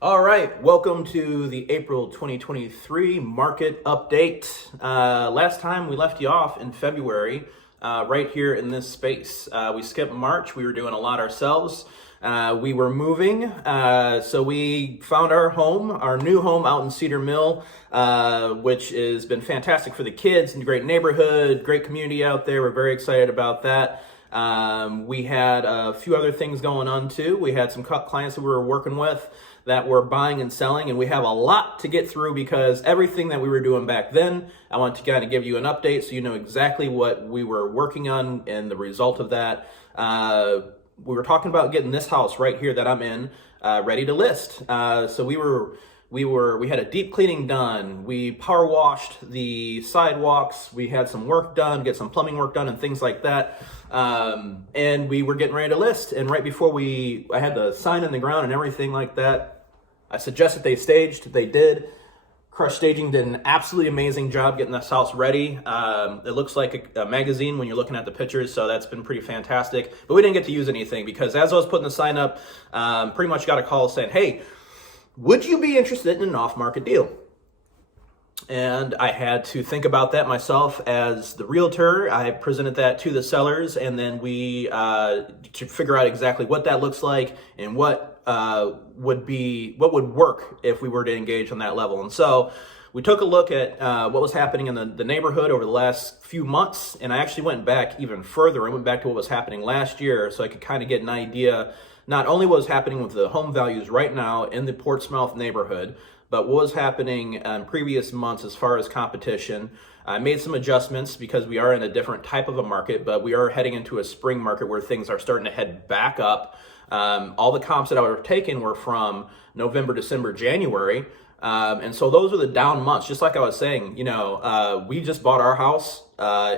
All right, welcome to the April 2023 market update. Last time we left you off in February, right here in this space. We skipped March, we were doing a lot ourselves. We were moving, so we found our home, our new home out in Cedar Mill, which has been fantastic for the kids, and a great neighborhood, great community out there. We're very excited about that. We had a few other things going on too. We had some clients that we were working with that were buying and selling, and we have a lot to get through because everything that we were doing back then, I want to kind of give you an update so you know exactly what we were working on and the result of that. We were talking about getting this house right here that I'm in ready to list. So we had a deep cleaning done. We power washed the sidewalks. We had some work done, get some plumbing work done and things like that. And we were getting ready to list. And right before I had the sign in the ground and everything like that, I suggested they staged. They did. Crush Staging did an absolutely amazing job getting this house ready. It looks like a magazine when you're looking at the pictures, so that's been pretty fantastic. But we didn't get to use anything because as I was putting the sign up, pretty much got a call saying, hey, would you be interested in an off-market deal? And I had to think about that myself as the realtor. I presented that to the sellers, and then we to figure out exactly what that looks like and what would work if we were to engage on that level. And so we took a look at what was happening in the neighborhood over the last few months, and I actually went back even further. I went back to what was happening last year so I could kind of get an idea not only what was happening with the home values right now in the Portsmouth neighborhood, but what was happening in previous months as far as competition. I made some adjustments because we are in a different type of a market, but we are heading into a spring market where things are starting to head back up. All the comps that I were taking were from November, December, January. And so those are the down months. Just like I was saying, we just bought our house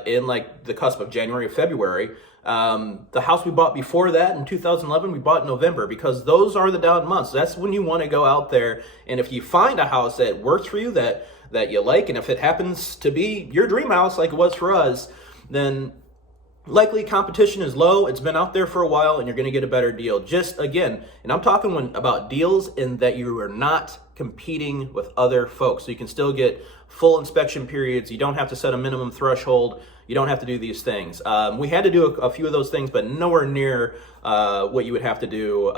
in like the cusp of January, February. The house we bought before that in 2011, we bought in November because those are the down months. That's when you want to go out there. And if you find a house that works for you, that you like, and if it happens to be your dream house like it was for us, then likely competition is low. It's been out there for a while and you're going to get a better deal. Just again, and I'm talking about deals in that you are not competing with other folks. So you can still get full inspection periods. You don't have to set a minimum threshold. You don't have to do these things. We had to do a few of those things, but nowhere near what you would have to do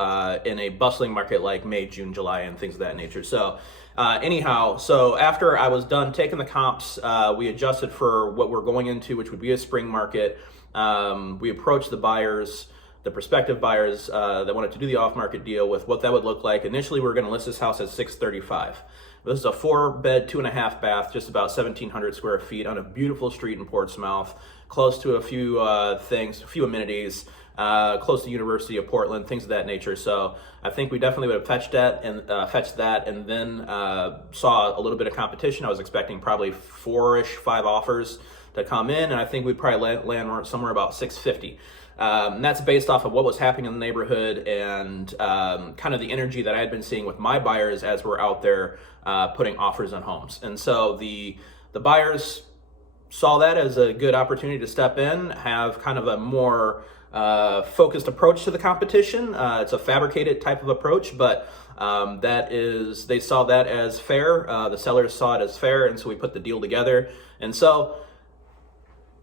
in a bustling market like May, June, July, and things of that nature. So anyhow, so after I was done taking the comps, we adjusted for what we're going into, which would be a spring market. We approached the prospective buyers that wanted to do the off-market deal with what that would look like. Initially, we were going to list this house at $635. This is a 4-bed, 2.5-bath, just about 1,700 square feet on a beautiful street in Portsmouth, close to a few things, a few amenities, close to University of Portland, things of that nature. So I think we definitely would have fetched that, and then saw a little bit of competition. I was expecting probably 5 offers to come in, and I think we'd probably land somewhere about 650. And that's based off of what was happening in the neighborhood and kind of the energy that I had been seeing with my buyers as we're out there putting offers on homes. And so the buyers saw that as a good opportunity to step in, have kind of a more focused approach to the competition. It's a fabricated type of approach, but they saw that as fair. The sellers saw it as fair, and so we put the deal together. And so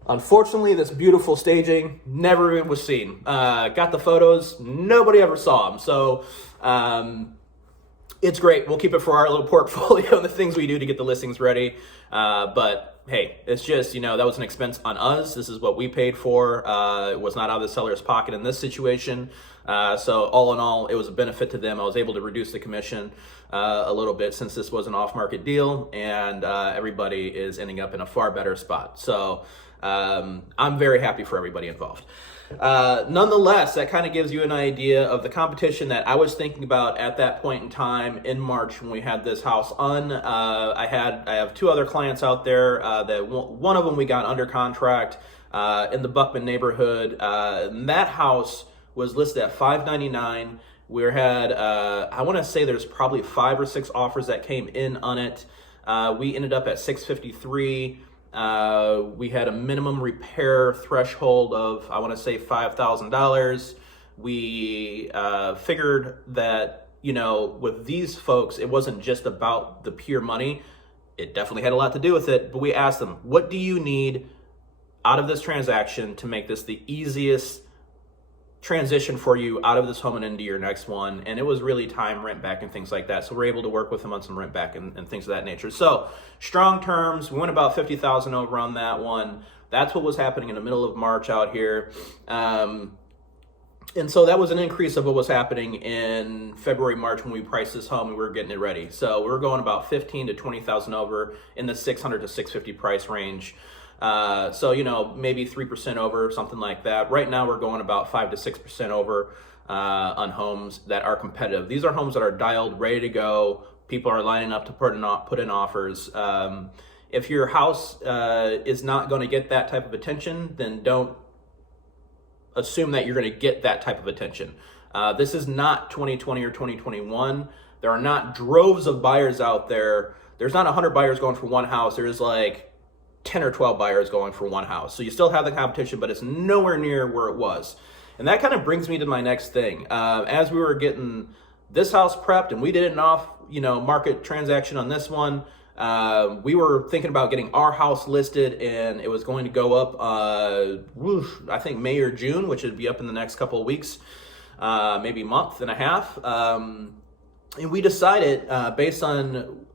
unfortunately, this beautiful staging never was seen. Got the photos, nobody ever saw them. So it's great. We'll keep it for our little portfolio and the things we do to get the listings ready. But hey, it's just, that was an expense on us. This is what we paid for. It was not out of the seller's pocket in this situation. So all in all, it was a benefit to them. I was able to reduce the commission a little bit since this was an off-market deal, and everybody is ending up in a far better spot. So I'm very happy for everybody involved. Nonetheless, that kind of gives you an idea of the competition that I was thinking about at that point in time in March when we had this house on. I have 2 other clients out there that one of them we got under contract in the Buckman neighborhood. And that house was listed at $599. We had I want to say there's probably 5 or 6 offers that came in on it. We ended up at $653. We had a minimum repair threshold of, I want to say, $5,000. We figured that with these folks, it wasn't just about the pure money. It definitely had a lot to do with it, but we asked them, what do you need out of this transaction to make this the easiest transition for you out of this home and into your next one? And it was really time, rent back, and things like that. So we're able to work with them on some rent back and things of that nature. So strong terms. We went about 50,000 over on that one. That's what was happening in the middle of March out here. And so that was an increase of what was happening in February, March when we priced this home and we were getting it ready. So we were going about 15 to 20,000 over in the 600 to 650 price range. So, maybe 3% over, something like that. Right now we're going about 5 to 6% over on homes that are competitive. These are homes that are dialed, ready to go. People are lining up to put in offers. If your house is not going to get that type of attention, then don't assume that you're going to get that type of attention. This is not 2020 or 2021. There are not droves of buyers out there. There's not 100 buyers going for one house. There's like 10 or 12 buyers going for one house. So you still have the competition, but it's nowhere near where it was. And that kind of brings me to my next thing. As we were getting this house prepped and we did an off, market transaction on this one, we were thinking about getting our house listed, and it was going to go up, I think May or June, which would be up in the next couple of weeks, maybe month and a half. And we decided, based on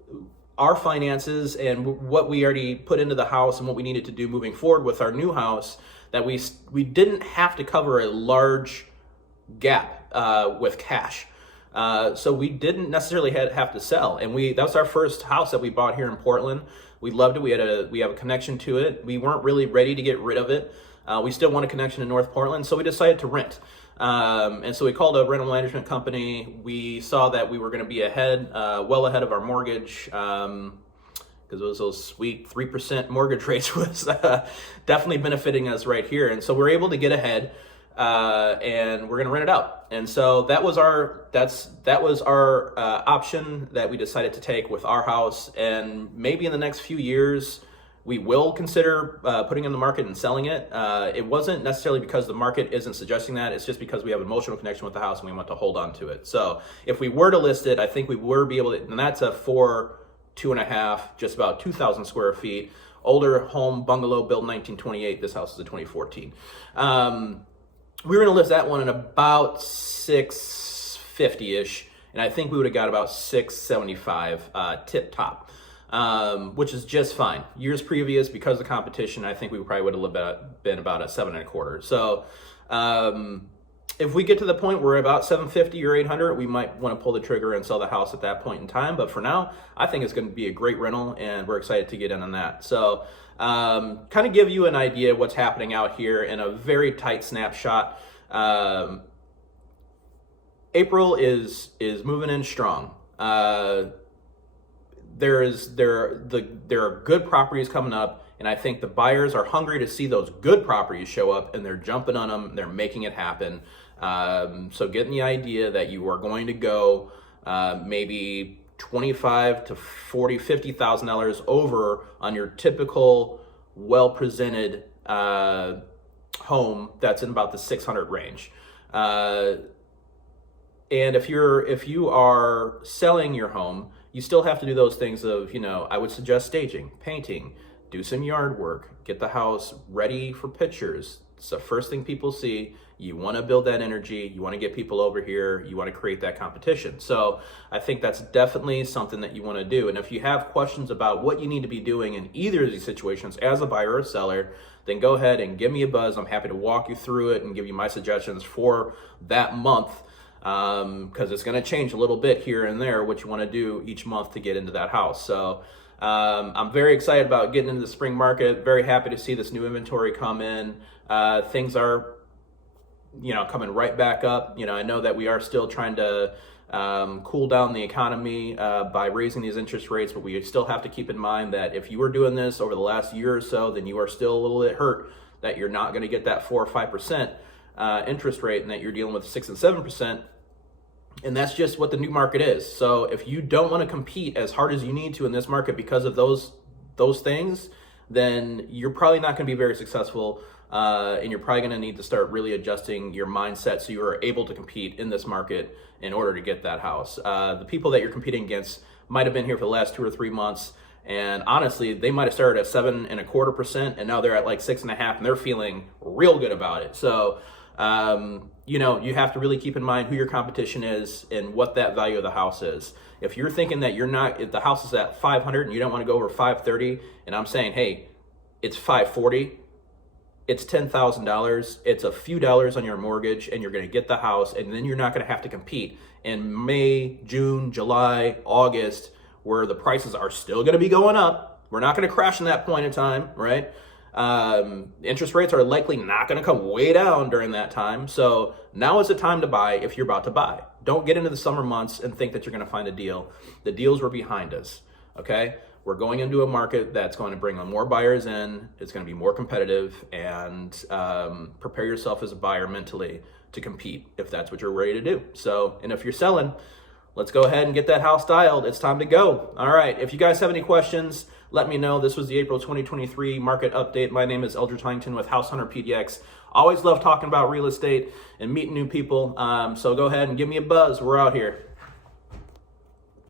our finances and what we already put into the house and what we needed to do moving forward with our new house, that we didn't have to cover a large gap with cash. So we didn't necessarily have to sell, and that was our first house that we bought here in Portland. We loved it. We have a connection to it. We weren't really ready to get rid of it. We still want a connection to North Portland, so we decided to rent. And so we called a rental management company. We saw that we were going to be well ahead of our mortgage, because those sweet 3% mortgage rates was definitely benefiting us right here. And so we're able to get ahead, and we're going to rent it out. And so that was our option that we decided to take with our house. And maybe in the next few years, we will consider putting in the market and selling it. It wasn't necessarily because the market isn't suggesting that. It's just because we have an emotional connection with the house and we want to hold on to it. So if we were to list it, I think we would be able to, and that's a 2.5, just about 2,000 square feet, older home, bungalow, built 1928. This house is a 2014. We were going to list that one in about 650-ish, and I think we would have got about 675 tip top. Which is just fine. Years previous, because of the competition, I think we probably would have been about a 7.25. So if we get to the point where we're about 750 or 800, we might want to pull the trigger and sell the house at that point in time. But for now, I think it's going to be a great rental, and we're excited to get in on that. So kind of give you an idea of what's happening out here in a very tight snapshot. April is moving in strong. There are good properties coming up, and I think the buyers are hungry to see those good properties show up, and they're jumping on them. They're making it happen. So getting the idea that you are going to go maybe $25,000 to $40,000, $50,000 over on your typical well-presented home that's in about the 600 range. And if you are selling your home, you still have to do those things of, I would suggest staging, painting, do some yard work, get the house ready for pictures. It's the first thing people see. You want to build that energy. You want to get people over here. You want to create that competition. So I think that's definitely something that you want to do. And if you have questions about what you need to be doing in either of these situations as a buyer or seller, then go ahead and give me a buzz. I'm happy to walk you through it and give you my suggestions for that month. Because it's going to change a little bit here and there what you want to do each month to get into that house. So I'm very excited about getting into the spring market. Very happy to see this new inventory come in. Things are, coming right back up. I know that we are still trying to cool down the economy by raising these interest rates, but we still have to keep in mind that if you were doing this over the last year or so, then you are still a little bit hurt that you're not going to get that 4 or 5% interest rate, and that you're dealing with 6 and 7%. And that's just what the new market is. So if you don't want to compete as hard as you need to in this market because of those things, then you're probably not going to be very successful and you're probably going to need to start really adjusting your mindset so you are able to compete in this market in order to get that house. The people that you're competing against might have been here for the last 2 or 3 months, and honestly, they might have started at 7.25%, and now they're at like 6.5%, and they're feeling real good about it. So, you have to really keep in mind who your competition is and what that value of the house is. If you're thinking that if the house is at 500 and you don't want to go over 530, and I'm saying, hey, it's 540, it's $10,000, it's a few dollars on your mortgage, and you're going to get the house, and then you're not going to have to compete in May, June, July, August, where the prices are still going to be going up. We're not going to crash in that point in time, right? Interest rates are likely not going to come way down during that time. So now is the time to buy if you're about to buy. Don't get into the summer months and think that you're going to find a deal. The deals were behind us, okay? We're going into a market that's going to bring more buyers in. It's going to be more competitive, and prepare yourself as a buyer mentally to compete if that's what you're ready to do. So, and if you're selling, let's go ahead and get that house dialed. It's time to go. All right. If you guys have any questions, let me know. This was the April 2023 market update. My name is Eldridge Huntington with House Hunter PDX. Always love talking about real estate and meeting new people. So go ahead and give me a buzz. We're out here.